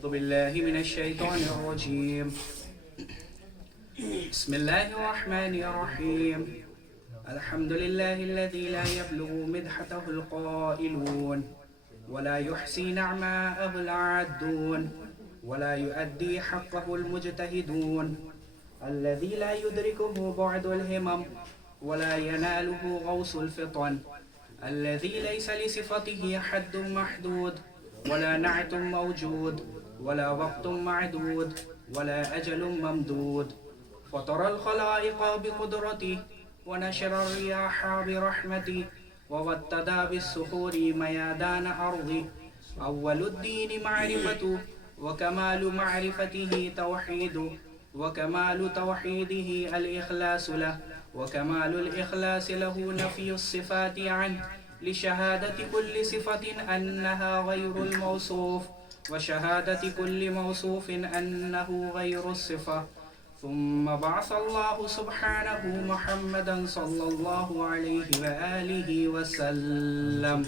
أعوذ بالله من الشيطان الرجيم. بسم الله الرحمن الرحيم. الحمد لله الذي لا يبلغ مدحته القائلون ولا يحصي نعماءه العادون ولا يؤدي حقه المجتهدون، الذي لا يدركه بعد الهمم ولا يناله غوص الفطن، الذي ليس لصفته حد محدود ولا نعت موجود ولا وقت معدود ولا أجل ممدود، فطر الخلائق بقدرته ونشر الرياح برحمته ووتد بالسحور ميادان أرضه. أول الدين معرفته وكمال معرفته توحيده وكمال توحيده الإخلاص له وكمال الإخلاص له نفي الصفات عنه لشهادة كل صفة أنها غير الموصوف وشهادة كل موصوف أنه غير الصفة. ثم بعث الله سبحانه محمدا صلى الله عليه وآله وسلم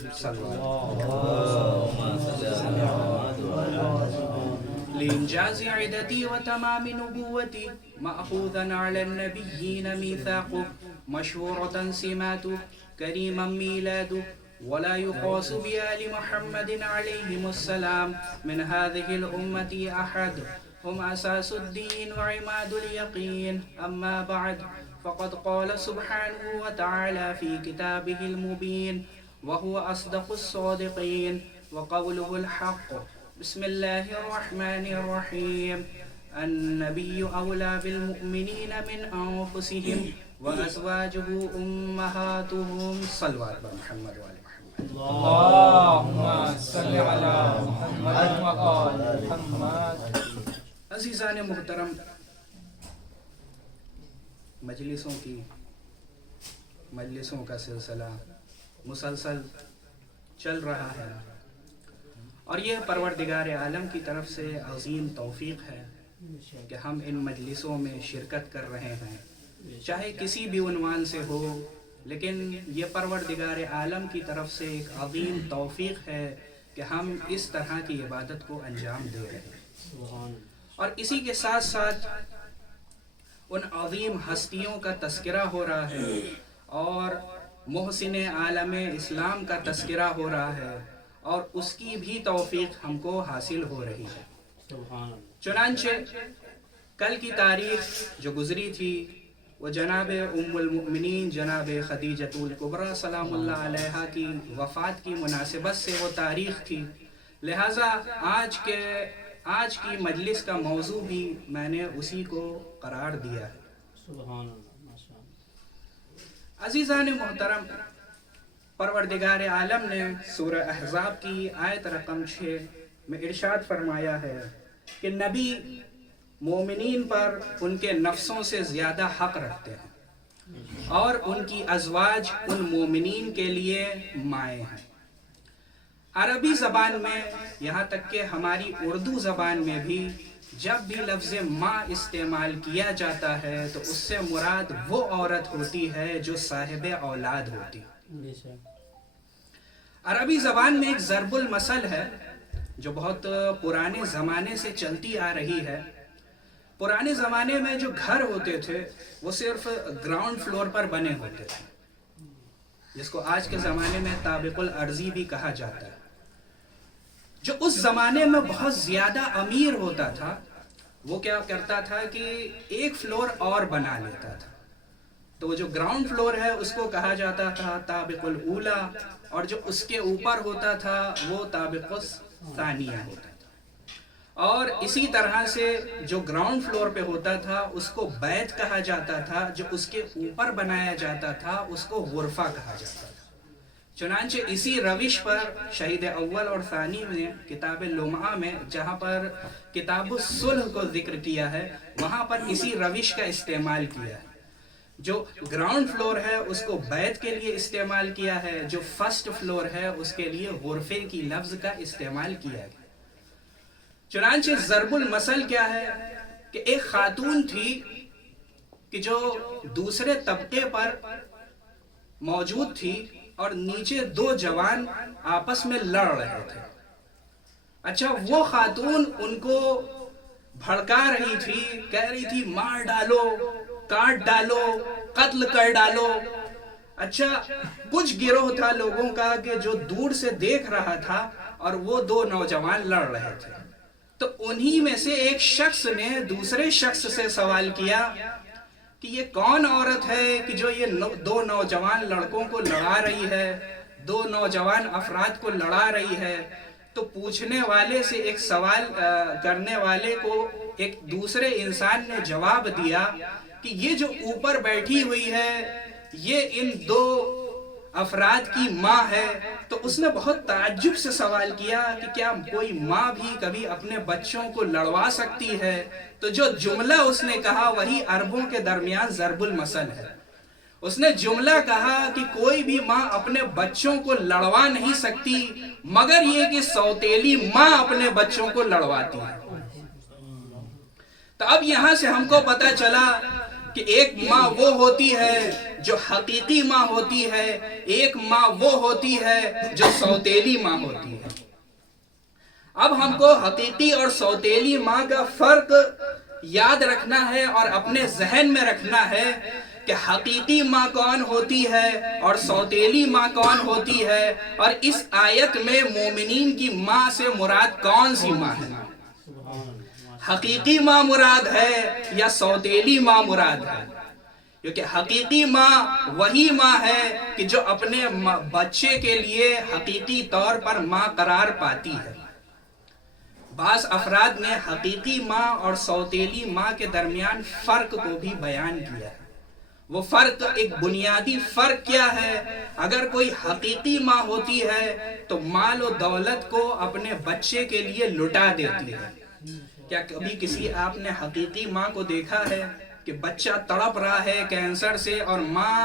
لإنجاز عدتي وتمام نبوتي، مأخوذا على النبيين ميثاقه، مشهورة سماته، كريما ميلاده، ولا يقاس بآل محمد عليهم السلام من هذه الأمة أحد، هم أساس الدين وعماد اليقين. أما بعد، فقد قال سبحانه وتعالى في كتابه المبين وهو أصدق الصادقين وقوله الحق. بسم الله الرحمن الرحيم. النبي أولى بالمؤمنين من أنفسهم وأزواجه أمهاتهم. صلوا على محمد وآل محمد. اللهم صل على محمد وآل محمد. عزیزان محترم، مجلسوں کا سلسلہ مسلسل چل رہا ہے، اور یہ پروردگار عالم کی طرف سے عظیم توفیق ہے کہ ہم ان مجلسوں میں شرکت کر رہے ہیں، چاہے کسی بھی عنوان سے ہو، لیکن یہ پروردگار عالم کی طرف سے ایک عظیم توفیق ہے کہ ہم اس طرح کی عبادت کو انجام دے رہے ہیں۔ اور اسی کے ساتھ ساتھ ان عظیم ہستیوں کا تذکرہ ہو رہا ہے اور محسن عالم اسلام کا تذکرہ ہو رہا ہے، اور اس کی بھی توفیق ہم کو حاصل ہو رہی ہے۔ چنانچہ کل کی تاریخ جو گزری تھی وہ جناب ام المؤمنین جناب خدیجۃ الکبریٰ سلام اللہ علیہا کی وفات کی مناسبت سے وہ تاریخ تھی، لہٰذا آج کی مجلس کا موضوع بھی میں نے اسی کو قرار دیا ہے۔ عزیزان محترم، پروردگار عالم نے سورہ احزاب کی آیت رقم 6 میں ارشاد فرمایا ہے کہ نبی مومنین پر ان کے نفسوں سے زیادہ حق رکھتے ہیں، اور ان کی ازواج ان مومنین کے لیے مائیں ہیں۔ عربی زبان میں، یہاں تک کہ ہماری اردو زبان میں بھی، جب بھی لفظ ماں استعمال کیا جاتا ہے تو اس سے مراد وہ عورت ہوتی ہے جو صاحب اولاد ہوتی ہے۔ عربی زبان میں ایک ضرب المثل ہے جو بہت پرانے زمانے سے چلتی آ رہی ہے۔ پرانے زمانے میں جو گھر ہوتے تھے وہ صرف گراؤنڈ فلور پر بنے ہوتے تھے، جس کو آج کے زمانے میں طابق الارضی بھی کہا جاتا ہے۔ جو اس زمانے میں بہت زیادہ امیر ہوتا تھا وہ کیا کرتا تھا کہ ایک فلور اور بنا لیتا تھا، تو وہ جو گراؤنڈ فلور ہے اس کو کہا جاتا تھا طابق الاولی، اور جو اس کے اوپر ہوتا تھا وہ طابق الثانیہ ہوتا تھا۔ اور اسی طرح سے جو گراؤنڈ فلور پہ ہوتا تھا اس کو بیت کہا جاتا تھا، جو اس کے اوپر بنایا جاتا تھا اس کو غرفہ کہا جاتا تھا۔ چنانچہ اسی روش پر شہید اول اور ثانی نے کتاب لمعہ میں جہاں پر کتاب الصلح کو ذکر کیا ہے وہاں پر اسی روش کا استعمال کیا ہے۔ جو گراؤنڈ فلور ہے اس کو بیت کے لیے استعمال کیا ہے، جو فرسٹ فلور ہے اس کے لیے غرفے کی لفظ کا استعمال کیا ہے۔ چنانچہ ضرب المثل کیا ہے کہ ایک خاتون تھی کہ جو دوسرے طبقے پر موجود تھی اور نیچے دو جوان آپس میں لڑ رہے تھے، اچھا وہ خاتون ان کو بھڑکا رہی تھی، کہہ رہی تھی مار ڈالو، کاٹ ڈالو، قتل کر ڈالو۔ اچھا کچھ گروہ تھا لوگوں کا کہ جو دور سے دیکھ رہا تھا اور وہ دو نوجوان لڑ رہے تھے، تو انہی میں سے ایک شخص نے دوسرے شخص سے سوال کیا کہ یہ کون عورت ہے کہ جو یہ دو نوجوان لڑکوں کو لڑا رہی ہے، دو نوجوان افراد کو لڑا رہی ہے؟ تو پوچھنے والے سے ایک سوال کرنے والے کو ایک دوسرے انسان نے جواب دیا کہ یہ جو اوپر بیٹھی ہوئی ہے یہ ان دو افراد کی ماں ہے۔ تو اس نے بہت تعجب سے سوال کیا کہ کیا کوئی ماں بھی کبھی اپنے بچوں کو لڑوا سکتی ہے؟ تو جو جملہ اس نے کہا وہی عربوں کے درمیان ضرب المثل ہے۔ اس نے جملہ کہا کہ کوئی بھی ماں اپنے بچوں کو لڑوا نہیں سکتی مگر یہ کہ سوتیلی ماں اپنے بچوں کو لڑواتی ہے۔ تو اب یہاں سے ہم کو پتا چلا کہ ایک ماں وہ ہوتی ہے جو حقیقی ماں ہوتی ہے، ایک ماں وہ ہوتی ہے جو سوتیلی ماں ہوتی ہے۔ اب ہم کو حقیقی اور سوتیلی ماں کا فرق یاد رکھنا ہے اور اپنے ذہن میں رکھنا ہے کہ حقیقی ماں کون ہوتی ہے اور سوتیلی ماں کون ہوتی ہے، اور اس آیت میں مومنین کی ماں سے مراد کون سی ماں ہے؟ حقیقی ماں مراد ہے یا سوتیلی ماں مراد ہے؟ کیونکہ حقیقی ماں وہی ماں ہے کہ جو اپنے بچے کے لیے حقیقی طور پر ماں قرار پاتی ہے۔ بعض افراد نے حقیقی ماں اور سوتیلی ماں کے درمیان فرق کو بھی بیان کیا ہے۔ وہ فرق، ایک بنیادی فرق کیا ہے؟ اگر کوئی حقیقی ماں ہوتی ہے تو مال و دولت کو اپنے بچے کے لیے لٹا دیتی ہے۔ کیا کبھی کسی آپ نے حقیقی ماں کو دیکھا ہے کہ بچہ تڑپ رہا ہے کینسر سے اور ماں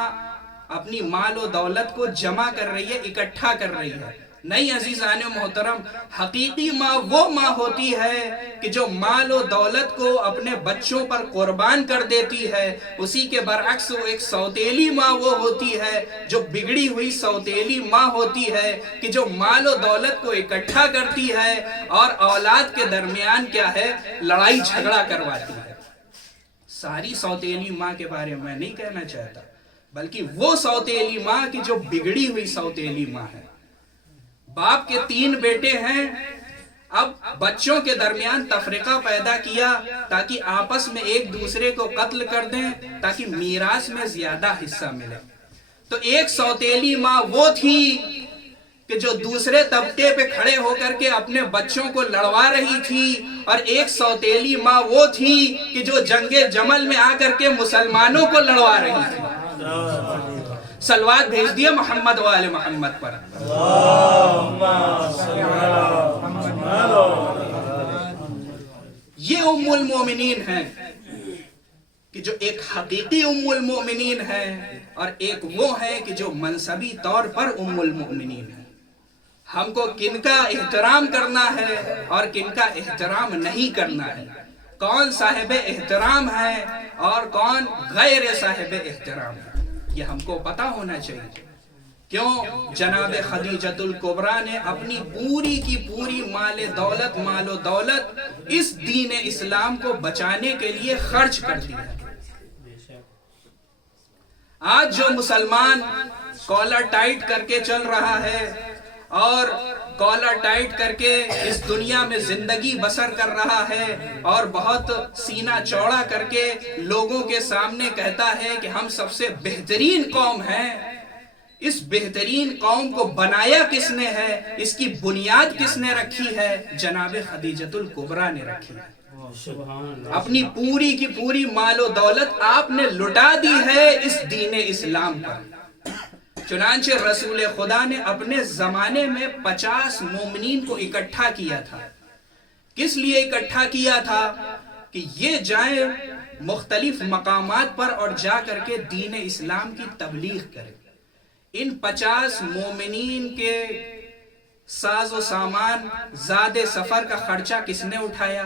اپنی مال و دولت کو جمع کر رہی ہے، اکٹھا کر رہی ہے؟ نہیں عزیزان محترم، حقیقی ماں وہ ماں ہوتی ہے کہ جو مال و دولت کو اپنے بچوں پر قربان کر دیتی ہے۔ اسی کے برعکس وہ ایک سوتیلی ماں وہ ہوتی ہے جو بگڑی ہوئی سوتیلی ماں ہوتی ہے کہ جو مال و دولت کو اکٹھا کرتی ہے اور اولاد کے درمیان کیا ہے، لڑائی جھگڑا کرواتی ہے۔ ساری سوتیلی ماں کے بارے میں نہیں کہنا چاہتا، بلکہ وہ سوتیلی ماں کی جو بگڑی ہوئی سوتیلی ماں ہے۔ باپ کے 3 بیٹے ہیں، اب بچوں کے درمیان تفرقہ پیدا کیا تاکہ آپس میں ایک دوسرے کو قتل کر دیں تاکہ میراث میں زیادہ حصہ ملے۔ تو ایک سوتیلی ماں وہ تھی کہ جو دوسرے طبقے پہ کھڑے ہو کر کے اپنے بچوں کو لڑوا رہی تھی، اور ایک سوتیلی ماں وہ تھی کہ جو جنگ جمل میں آ کر کے مسلمانوں کو لڑوا رہی تھی۔ صلوات بھیج دیا محمد و آل محمد پر۔ یہ ام المومنین ہیں کہ جو ایک حقیقی ام المومنین ہے، اور ایک وہ ہے کہ جو منصبی طور پر ام المومنین ہے۔ ہم کو کن کا احترام کرنا ہے اور کن کا احترام نہیں کرنا ہے، کون صاحب احترام ہے اور کون غیر صاحب احترام ہے، یہ ہم کو پتا ہونا چاہیے۔ کیوں جناب خدیجۃ الکبریٰ نے اپنی پوری کی پوری مال و دولت اس دین اسلام کو بچانے کے لیے خرچ کر دیا۔ آج جو مسلمان کالر ٹائٹ کر کے چل رہا ہے اور کالر ٹائٹ کر کے اس دنیا میں زندگی بسر کر رہا ہے اور بہت سینہ چوڑا کر کے لوگوں کے سامنے کہتا ہے کہ ہم سب سے بہترین قوم ہیں، اس بہترین قوم کو بنایا کس نے ہے، اس کی بنیاد کس نے رکھی ہے؟ جناب خدیجۃ الکبریٰ نے رکھی ہے۔ اپنی پوری کی پوری مال و دولت آپ نے لٹا دی ہے اس دین اسلام پر۔ چنانچہ رسول خدا نے اپنے زمانے میں 50 مومنین کو اکٹھا کیا تھا۔ کس لیے اکٹھا کیا تھا؟ کہ یہ جائیں مختلف مقامات پر اور جا کر کے دین اسلام کی تبلیغ کریں۔ ان 50 مومنین کے ساز و سامان، زاد سفر کا خرچہ کس نے اٹھایا؟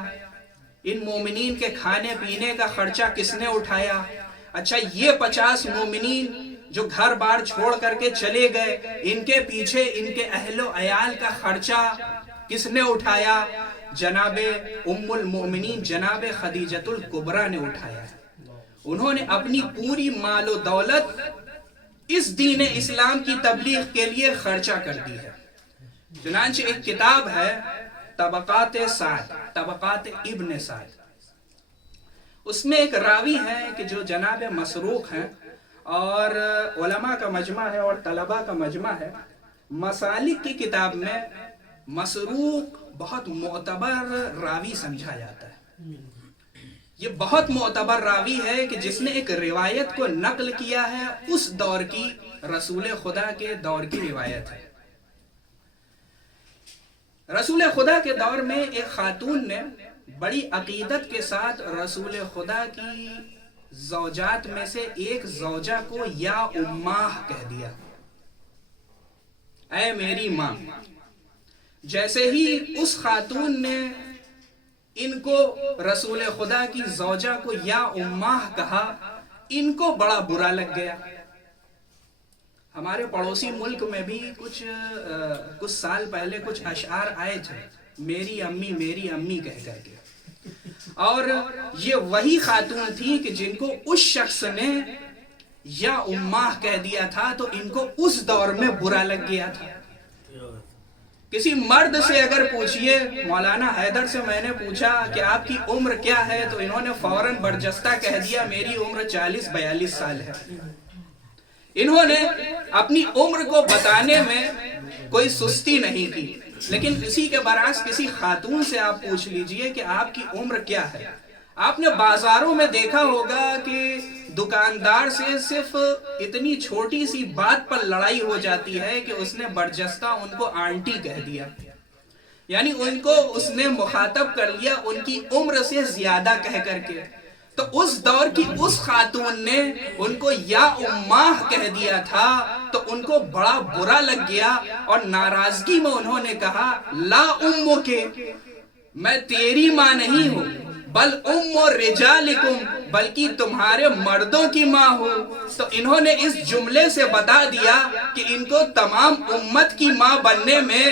ان مومنین کے کھانے پینے کا خرچہ کس نے اٹھایا؟ اچھا یہ 50 مومنین جو گھر بار چھوڑ کر کے چلے گئے، ان کے پیچھے ان کے اہل و عیال کا خرچہ کس نے اٹھایا؟ جناب ام المؤمنین جناب خدیجۃ الکبریٰ نے اٹھایا ہے۔ انہوں نے اپنی پوری مال و دولت اس دین اسلام کی تبلیغ کے لیے خرچہ کر دی ہے۔ چنانچہ ایک کتاب ہے طبقات سعد، طبقات ابن سعد، اس میں ایک راوی ہے کہ جو جناب مسروق ہیں، اور علماء کا مجمع ہے اور طلباء کا مجمع ہے۔ مسالک کی کتاب میں مسروق بہت معتبر راوی سمجھا جاتا ہے۔ یہ بہت معتبر راوی ہے کہ جس نے ایک روایت کو نقل کیا ہے، اس دور کی رسول خدا کے دور کی روایت ہے۔ رسول خدا کے دور میں ایک خاتون نے بڑی عقیدت کے ساتھ رسول خدا کی زوجات میں سے ایک زوجہ کو یا اماہ کہہ دیا، اے میری ماں۔ جیسے ہی اس خاتون نے ان کو رسول خدا کی زوجہ کو یا اماہ کہا، ان کو بڑا برا لگ گیا۔ ہمارے پڑوسی ملک میں بھی کچھ سال پہلے کچھ اشعار آئے تھے، میری امی کہہ کر کے، اور یہ وہی خاتون تھی کہ جن کو اس شخص نے یا اماہ کہہ دیا تھا تو ان کو اس دور میں برا لگ گیا تھا۔ کسی مرد سے اگر پوچھئے، مولانا حیدر سے میں نے پوچھا کہ آپ کی عمر کیا ہے، تو انہوں نے فوراً برجستہ کہہ دیا میری عمر 40-42 سال ہے۔ انہوں نے اپنی عمر کو بتانے میں کوئی سستی نہیں کی، لیکن اسی کے برعکس کسی خاتون سے آپ پوچھ لیجئے کہ آپ کی عمر کیا ہے۔ آپ نے بازاروں میں دیکھا ہوگا کہ دکاندار سے صرف اتنی چھوٹی سی بات پر لڑائی ہو جاتی ہے کہ اس نے برجستہ ان کو آنٹی کہہ دیا، یعنی ان کو اس نے مخاطب کر لیا ان کی عمر سے زیادہ کہہ کر کے۔ تو اس دور کی اس خاتون نے ان کو یا اماہ کہہ دیا تھا تو ان کو بڑا برا لگ گیا، اور ناراضگی میں انہوں نے کہا لا امو کے، میں تیری ماں نہیں ہوں، بل ام رجالکم، بلکہ تمہارے مردوں کی ماں ہوں۔ تو انہوں نے اس جملے سے بتا دیا کہ ان کو تمام امت کی ماں بننے میں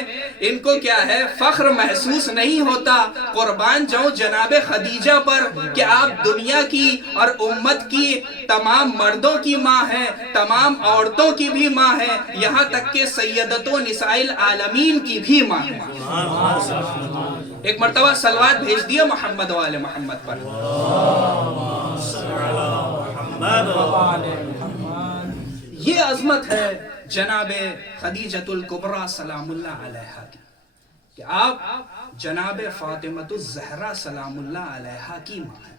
ان کو کیا ہے، فخر محسوس نہیں ہوتا۔ قربان جاؤں جناب خدیجہ پر کہ آپ دنیا کی اور امت کی تمام مردوں کی ماں ہیں، تمام عورتوں کی بھی ماں ہیں، یہاں تک کہ سیدۃ نساء العالمین کی بھی ماں ہیں۔ ایک مرتبہ صلوات بھیج دیا محمد و آل محمد پر۔ یہ عظمت ہے جناب خدیجۃ الکبریٰ سلام اللہ علیہا کی، کہ آپ جناب فاطمۃ الزہرا سلام اللہ علیہا کی ماں ہیں۔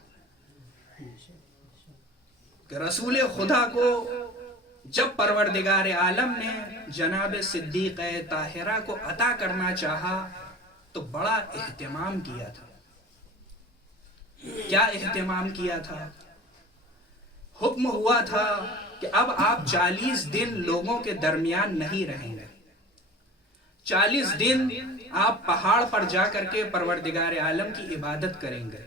کہ رسول خدا کو جب پروردگار عالم نے جناب صدیقہ طاہرہ کو عطا کرنا چاہا تو بڑا اہتمام کیا تھا۔ کیا اہتمام کیا تھا؟ حکم ہوا تھا کہ اب آپ 40 دن لوگوں کے درمیان نہیں رہیں گے۔ 40 دن آپ پہاڑ پر جا کر کے پروردگار عالم کی عبادت کریں گے،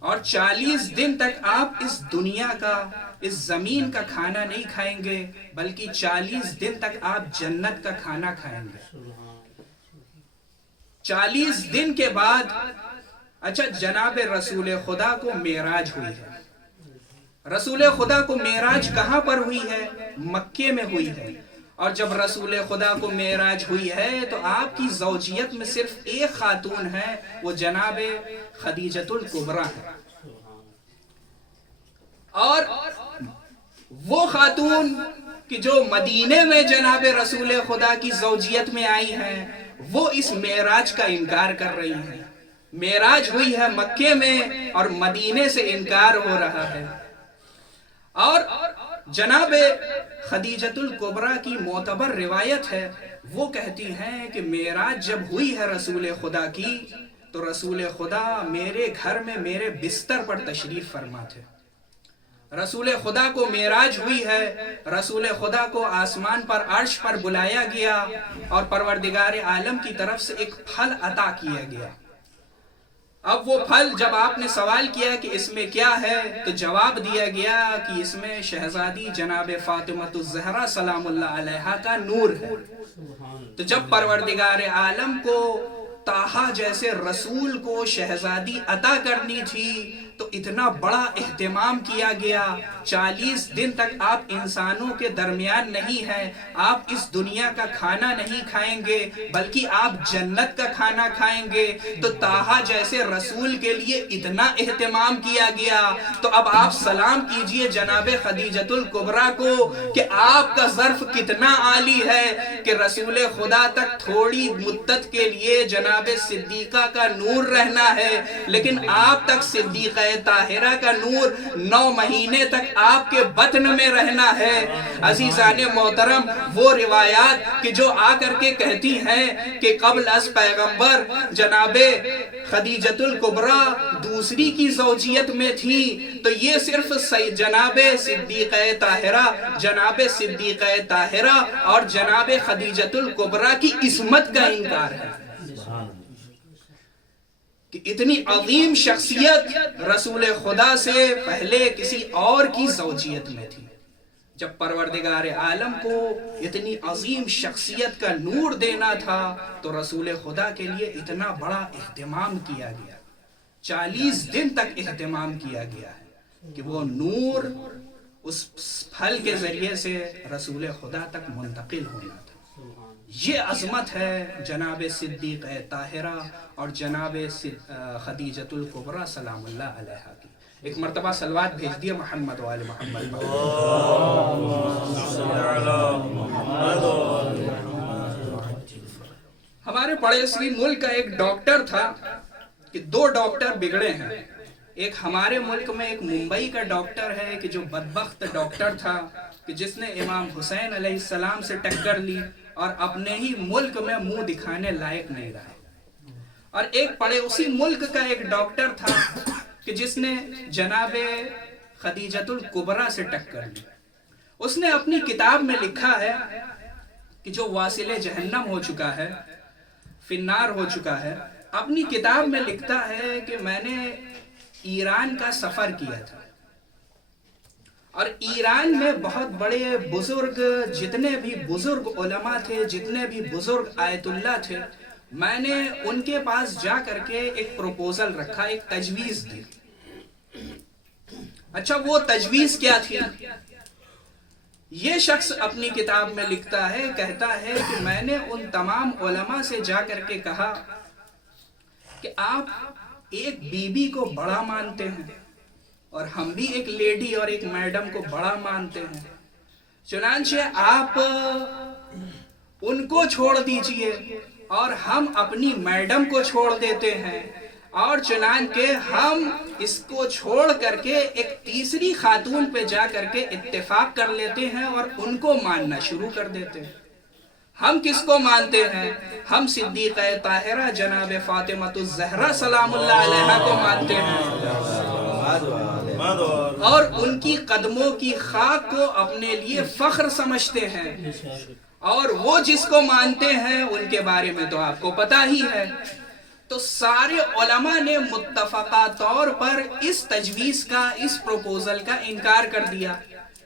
اور 40 دن تک آپ اس دنیا کا، اس زمین کا کھانا نہیں کھائیں گے، بلکہ 40 دن تک آپ جنت کا کھانا کھائیں گے۔ 40 دن کے بعد اچھا جناب رسول خدا کو معراج ہوئی ہے۔ رسول خدا کو معراج کہاں پر ہوئی ہے؟ مکے میں ہوئی ہے۔ اور جب رسول خدا کو معراج ہوئی ہے تو آپ کی زوجیت میں صرف ایک خاتون ہے، وہ جناب خدیجۃ الکبریٰ ہے۔ اور وہ خاتون کہ جو مدینے میں جناب رسول خدا کی زوجیت میں آئی ہیں، وہ اس معراج کا انکار کر رہی ہیں۔ معراج ہوئی ہے مکے میں اور مدینے سے انکار ہو رہا ہے۔ اور جناب خدیجۃ الکبریٰ کی معتبر روایت ہے، وہ کہتی ہیں کہ معراج جب ہوئی ہے رسول خدا کی تو رسول خدا میرے گھر میں میرے بستر پر تشریف فرما تھے۔ رسول خدا کو معراج ہوئی ہے، رسول خدا کو آسمان پر عرش پر بلایا گیا اور پروردگار عالم کی طرف سے ایک پھل عطا کیا گیا۔ اب وہ پھل جب آپ نے سوال کیا کہ اس میں کیا ہے تو جواب دیا گیا کہ اس میں شہزادی جناب فاطمۃ الزہرا سلام اللہ علیہا کا نور ہے۔ تو جب پروردگار عالم کو طٰہٰ جیسے رسول کو شہزادی عطا کرنی تھی تو اتنا بڑا اہتمام کیا گیا. 40 دن تک آپ انسانوں کے درمیان نہیں ہیں، آپ اس دنیا کا کھانا نہیں کھائیں گے بلکہ آپ جنت کا کھانا کھائیں گے. تو طٰہٰ جیسے رسول کے لیے اتنا اہتمام کیا گیا. تو اب آپ سلام کیجئے جناب خدیجۃ الکبریٰ کو کہ آپ کا ظرف کتنا عالی ہے کہ رسول خدا تک تھوڑی مدت کے لیے جناب صدیقہ کا نور رہنا ہے، لیکن آپ تک صدیقہ طاہرہ کا نور 9 مہینے تک آپ کے بطن میں رہنا ہے. عزیزان محترم، وہ روایات کہ جو آ کر کے کہتی ہیں کہ قبل از پیغمبر جناب خدیجۃ الکبریٰ دوسری کی زوجیت میں تھی، تو یہ صرف جناب صدیقہ طاہرہ، جناب صدیقہ طاہرہ اور جناب خدیجۃ الکبریٰ کی عصمت کا انکار ہے کہ اتنی عظیم شخصیت رسول خدا سے پہلے کسی اور کی زوجیت میں تھی. جب پروردگار عالم کو اتنی عظیم شخصیت کا نور دینا تھا تو رسول خدا کے لیے اتنا بڑا اہتمام کیا گیا. 40 دن تک اہتمام کیا گیا ہے کہ وہ نور اس پھل کے ذریعے سے رسول خدا تک منتقل ہونا تھا. یہ عظمت ہے جناب صدیقہ طاہرہ اور جناب خدیجۃ الکبریٰ سلام اللہ علیہا کی. ایک مرتبہ صلوات بھیج دیا محمد و آل محمد. ہمارے پڑوسی ملک کا ایک ڈاکٹر تھا کہ 2 ڈاکٹر بگڑے ہیں. ایک ہمارے ملک میں ایک ممبئی کا ڈاکٹر ہے کہ جو بدبخت ڈاکٹر تھا کہ جس نے امام حسین علیہ السلام سے ٹکر لی اور اپنے ہی ملک میں منہ دکھانے لائق نہیں رہا. اور ایک پڑوسی ملک کا ایک ڈاکٹر تھا کہ جس نے جناب خدیجۃ الکبریٰ سے ٹکر لی. اس نے اپنی کتاب میں لکھا ہے کہ جو واصل جہنم ہو چکا ہے، فی النار ہو چکا ہے، اپنی کتاب میں لکھتا ہے کہ میں نے ایران کا سفر کیا تھا اور ایران میں بہت بڑے بزرگ، جتنے بھی بزرگ علماء تھے، جتنے بھی بزرگ آیت اللہ تھے، میں نے ان کے پاس جا کر کے ایک پروپوزل رکھا، ایک تجویز دی. اچھا، وہ تجویز کیا تھی؟ یہ شخص اپنی کتاب میں لکھتا ہے، کہتا ہے کہ میں نے ان تمام علماء سے جا کر کے کہا کہ آپ ایک بی بی کو بڑا مانتے ہیں اور ہم بھی ایک لیڈی اور ایک میڈم کو بڑا مانتے ہیں، چنانچہ آپ ان کو چھوڑ دیجئے اور ہم اپنی میڈم کو چھوڑ دیتے ہیں، اور چنانچہ ہم اس کو چھوڑ کر کے ایک تیسری خاتون پہ جا کر کے اتفاق کر لیتے ہیں اور ان کو ماننا شروع کر دیتے ہیں. ہم کس کو مانتے ہیں؟ ہم صدیقہ طاہرہ جناب فاطمہ الزہرا سلام اللہ علیہا کو مانتے ہیں اور ان کی قدموں کی خاک کو اپنے لیے فخر سمجھتے ہیں. اور وہ جس کو مانتے ہیں ان کے بارے میں تو آپ کو پتہ ہی ہے. تو سارے علماء نے متفقہ طور پر اس تجویز کا، اس پروپوزل کا انکار کر دیا.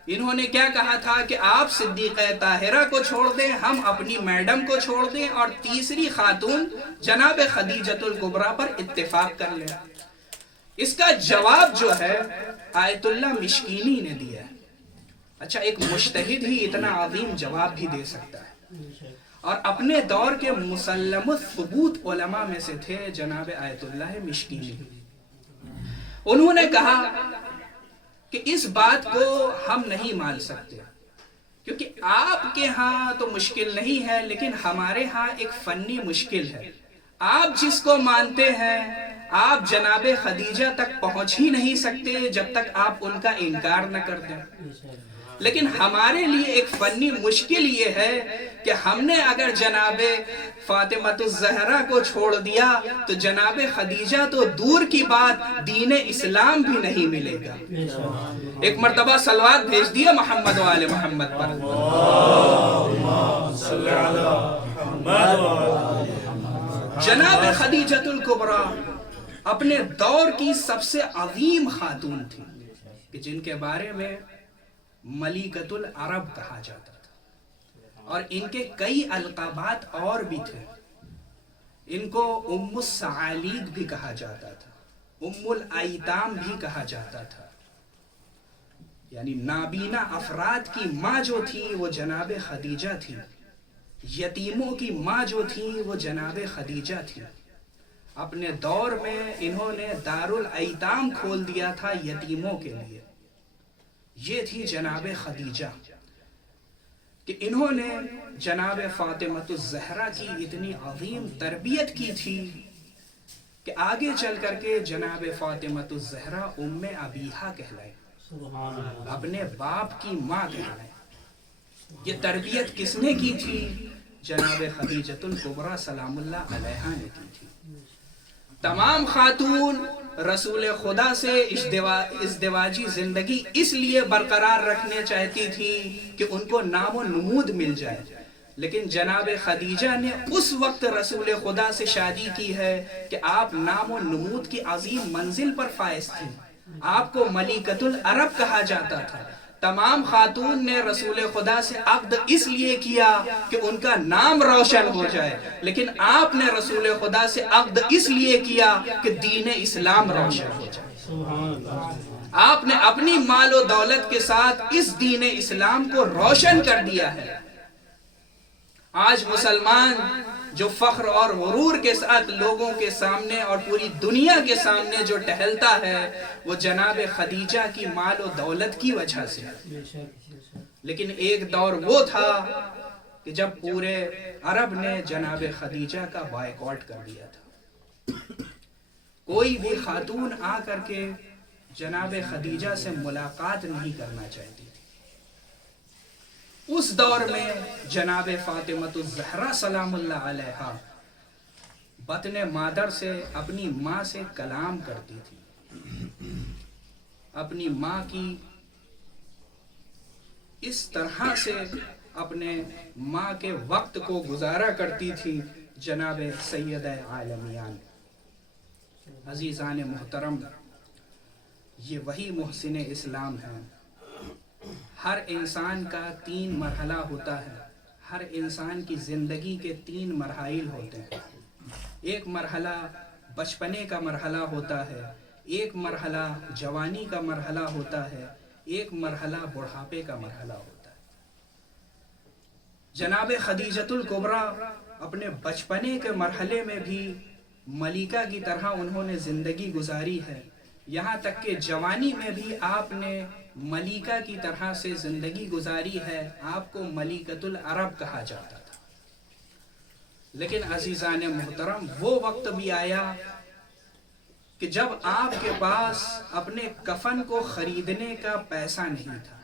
انہوں نے کیا کہا تھا کہ آپ صدیقہ طاہرہ کو چھوڑ دیں، ہم اپنی میڈم کو چھوڑ دیں اور تیسری خاتون جناب خدیجۃ الکبریٰ پر اتفاق کر لیں. اس کا جواب جو ہے آیت اللہ مشکینی نے دیا ہے. اچھا، ایک مجتہد ہی اتنا عظیم جواب بھی دے سکتا ہے، اور اپنے دور کے مسلم الثبوت علماء میں سے تھے جناب آیت اللہ مشکینی. انہوں نے کہا کہ اس بات کو ہم نہیں مان سکتے کیونکہ آپ کے ہاں تو مشکل نہیں ہے، لیکن ہمارے ہاں ایک فنی مشکل ہے. آپ جس کو مانتے ہیں آپ جناب خدیجہ تک پہنچ ہی نہیں سکتے جب تک آپ ان کا انکار نہ کر دیں. لیکن ہمارے لیے ایک فنی مشکل یہ ہے کہ ہم نے اگر جناب فاطمہ الزہرا کو چھوڑ دیا تو جناب خدیجہ تو دور کی بات دین اسلام بھی نہیں ملے گا. ایک مرتبہ صلوات بھیج دیے محمد و آل محمد پر. جناب خدیجۃ الکبریٰ اپنے دور کی سب سے عظیم خاتون تھی کہ جن کے بارے میں ملیکۃ العرب کہا جاتا تھا، اور ان کے کئی القابات اور بھی تھے. ان کو ام السعالیق بھی کہا جاتا تھا، ام الایتام بھی کہا جاتا تھا، یعنی نابینا افراد کی ماں جو تھی وہ جناب خدیجہ تھی، یتیموں کی ماں جو تھی وہ جناب خدیجہ تھی۔ اپنے دور میں انہوں نے دارالایتام کھول دیا تھا یتیموں کے لیے، یہ تھی جناب خدیجہ، کہ انہوں نے جناب فاطمۃ الزہرا کی اتنی عظیم تربیت کی تھی کہ آگے چل کر کے جناب فاطمۃ الزہرا ام ابیہا کہلائے، اپنے باپ کی ماں کہلائے۔ یہ تربیت کس نے کی تھی؟ جناب خدیجۃ الکبریٰ سلام اللہ علیہا نے کی تھی۔ تمام خاتون رسول خدا سے ازدواجی زندگی اس لیے برقرار رکھنے چاہتی تھی کہ ان کو نام و نمود مل جائے، لیکن جناب خدیجہ نے اس وقت رسول خدا سے شادی کی ہے کہ آپ نام و نمود کی عظیم منزل پر فائز تھی، آپ کو ملکۃ العرب کہا جاتا تھا۔ تمام خاتون نے رسول خدا سے عقد اس لیے کیا کہ ان کا نام روشن ہو جائے، لیکن آپ نے رسول خدا سے عقد اس لیے کیا کہ دین اسلام روشن ہو جائے۔ آپ نے اپنی مال و دولت کے ساتھ اس دین اسلام کو روشن کر دیا ہے۔ آج مسلمان جو فخر اور غرور کے ساتھ لوگوں کے سامنے اور پوری دنیا کے سامنے جو ٹہلتا ہے وہ جناب خدیجہ کی مال و دولت کی وجہ سے، لیکن ایک دور وہ تھا کہ جب پورے عرب نے جناب خدیجہ کا بائیکاٹ کر دیا تھا، کوئی بھی خاتون آ کر کے جناب خدیجہ سے ملاقات نہیں کرنا چاہتی تھی۔ اس دور میں جناب فاطمۃ الزہرا سلام اللہ علیہا بطن مادر سے اپنی ماں سے کلام کرتی تھی، اپنی ماں کی اس طرح سے اپنے ماں کے وقت کو گزارا کرتی تھی۔ جناب سیدہ عالمیان، عزیزان محترم، یہ وہی محسن اسلام ہے۔ ہر انسان کا 3 مرحلہ ہوتا ہے، ہر انسان کی زندگی کے 3 مراحل ہوتے ہیں۔ ایک مرحلہ بچپنے کا مرحلہ ہوتا ہے، ایک مرحلہ جوانی کا مرحلہ ہوتا ہے، ایک مرحلہ بڑھاپے کا مرحلہ ہوتا ہے۔ جناب خدیجۃ الکبریٰ اپنے بچپنے کے مرحلے میں بھی ملکہ کی طرح انہوں نے زندگی گزاری ہے، یہاں تک کہ جوانی میں بھی آپ نے ملکہ کی طرح سے زندگی گزاری ہے، آپ کو ملکۃ العرب کہا جاتا تھا۔ لیکن عزیزان محترم، وہ وقت بھی آیا کہ جب آپ کے پاس اپنے کفن کو خریدنے کا پیسہ نہیں تھا،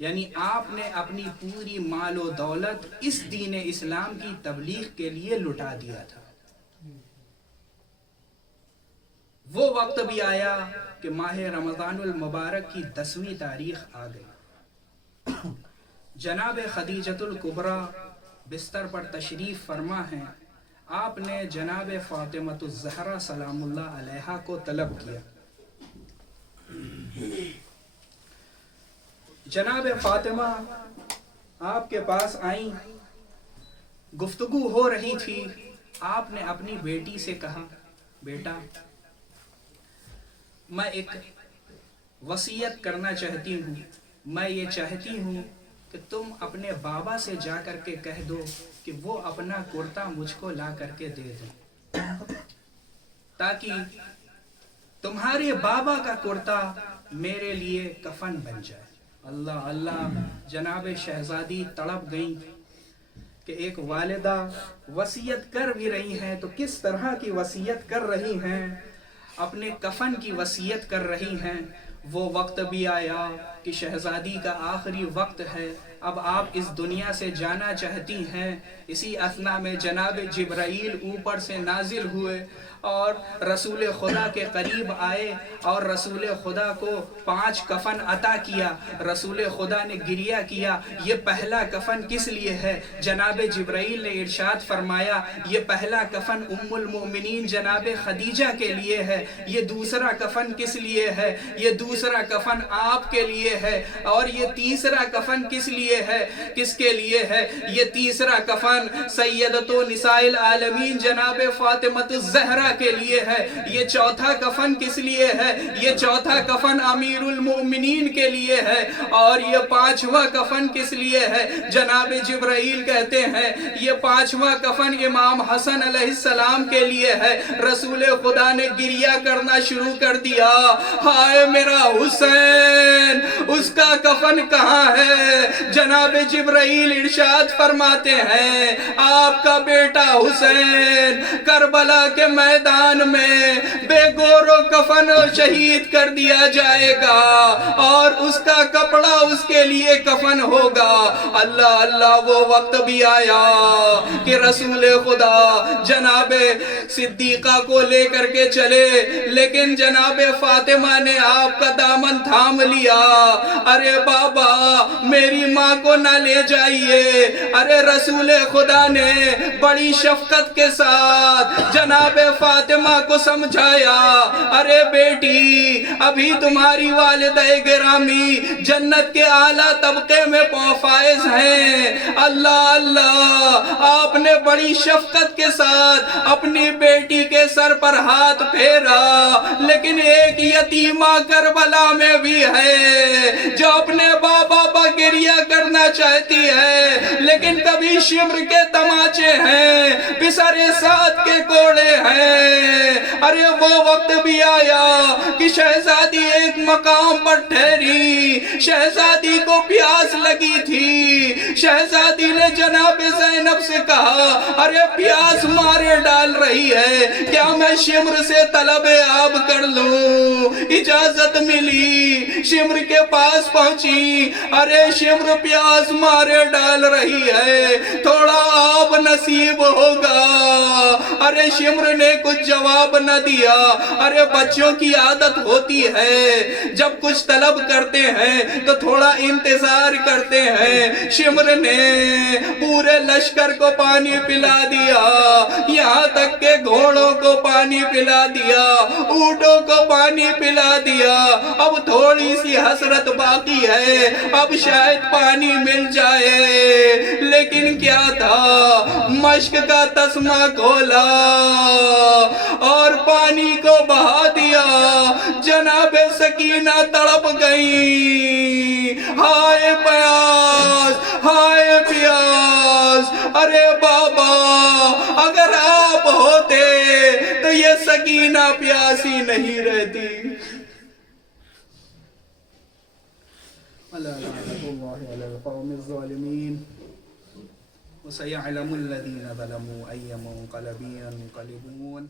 یعنی آپ نے اپنی پوری مال و دولت اس دین اسلام کی تبلیغ کے لیے لٹا دیا تھا۔ وہ وقت بھی آیا کہ ماہ رمضان المبارک کی 10ویں تاریخ آ گئی۔ جناب خدیجۃ الکبریٰ بستر پر تشریف فرما ہیں، آپ نے جناب فاطمۃ الزہرا سلام اللہ علیہا کو طلب کیا۔ جناب فاطمہ آپ کے پاس آئیں، گفتگو ہو رہی تھی۔ آپ نے اپنی بیٹی سے کہا، بیٹا میں ایک وصیت کرنا چاہتی ہوں، میں یہ چاہتی ہوں کہ تم اپنے بابا سے جا کر کے کہہ دو کہ وہ اپنا کرتا مجھ کو لا کر کے دے دیں، تاکہ تمہارے بابا کا کرتا میرے لیے کفن بن جائے۔ اللہ اللہ، جناب شہزادی تڑپ گئیں کہ ایک والدہ وصیت کر بھی رہی ہیں تو کس طرح کی وصیت کر رہی ہیں، اپنے کفن کی وصیت کر رہی ہیں۔ وہ وقت بھی آیا کہ شہزادی کا آخری وقت ہے، اب آپ اس دنیا سے جانا چاہتی ہیں۔ اسی اثنا میں جناب جبرائیل اوپر سے نازل ہوئے اور رسول خدا کے قریب آئے اور رسول خدا کو 5 کفن عطا کیا۔ رسول خدا نے گریہ کیا، یہ پہلا کفن کس لیے ہے؟ جناب جبرائیل نے ارشاد فرمایا، یہ پہلا کفن ام المؤمنین جناب خدیجہ کے لیے ہے۔ یہ دوسرا کفن کس لیے ہے؟ یہ دوسرا کفن آپ کے لیے ہے۔ اور یہ تیسرا کفن کس لیے لیے ہے؟ کس کے لیے ہے؟ یہ تیسرا کفن سیدۃ نساء العالمین جناب فاطمۃ الزہرا کے لیے ہے۔ یہ چوتھا کفن کس لیے ہے؟ یہ چوتھا کفن امیر المؤمنین کے لیے ہے۔ اور یہ پانچواں کفن کس لیے ہے؟ جناب جبرائیل کہتے ہیں یہ پانچواں کفن امام حسن علیہ السلام کے لیے ہے۔ رسول خدا نے گریہ کرنا شروع کر دیا، ہائے میرا حسین، اس کا کفن کہاں ہے؟ جناب جبرائیل ارشاد فرماتے ہیں آپ کا بیٹا حسین کربلا کے میدان میں بے گور و کفن شہید کر دیا جائے گا، اور اس کا کپڑا اس کے لیے کفن ہوگا۔ اللہ اللہ، وہ وقت بھی آیا کہ رسول خدا جناب صدیقہ کو لے کر کے چلے، لیکن جناب فاطمہ نے آپ کا دامن تھام لیا۔ ارے بابا میری ماں کو نہ لے جائیے۔ ارے رسول خدا نے بڑی شفقت کے ساتھ جناب فاطمہ کو سمجھایا، ارے بیٹی ابھی تمہاری والدہ گرامی جنت کے اعلیٰ طبقے میں فائز ہیں۔ اللہ اللہ، آپ نے بڑی شفقت کے ساتھ اپنی بیٹی کے سر پر ہاتھ پھیرا، لیکن ایک یتیمہ کربلا میں بھی ہے جو اپنے بابا پر گریہ کرنا چاہتی ہے، لیکن کبھی شمر کے تماچے ہیں، پسر سات کے کوڑے ہیں۔ ارے وہ وقت بھی آیا کہ شہزادی ایک مقام پر ٹھہری، شہزادی کو پیاس لگی تھی۔ شہزادی نے جناب زینب سے کہا ارے پیاس مارے ڈال رہی ہے، کیا میں شمر سے طلب آب کر لوں؟ اجازت ملی، شمر کے پاس پہنچی، ارے شمر پیاس مارے ڈال رہی ہے، تھوڑا آب نصیب ہوگا۔ ارے شمر نے کچھ جواب نہ دیا۔ ارے بچوں کی عادت ہوتی ہے جب کچھ طلب کرتے ہیں تو تھوڑا انتظار کرتے ہیں۔ شمر نے پورے لشکر کو پانی پلا دیا، یہاں تک کہ گھوڑوں کو پانی پلا دیا، اونٹوں کو پانی پلا دیا۔ اب تھوڑی سی حسرت باقی ہے، اب شاید پانی مل جائے، لیکن کیا تھا، مشک کا تسمہ کھولا اور پانی کو بہا دیا۔ جناب سکینہ تڑپ گئی، ہائے پیاس، ہائے پیاس۔ ارے بابا اگر آپ ہوتے تو یہ سکینہ پیاسی نہیں رہتی۔ اللہ لعنت اللہ علی القوم الظالمین وسيعلم الذين ظلموا أي منقلب ينقلبون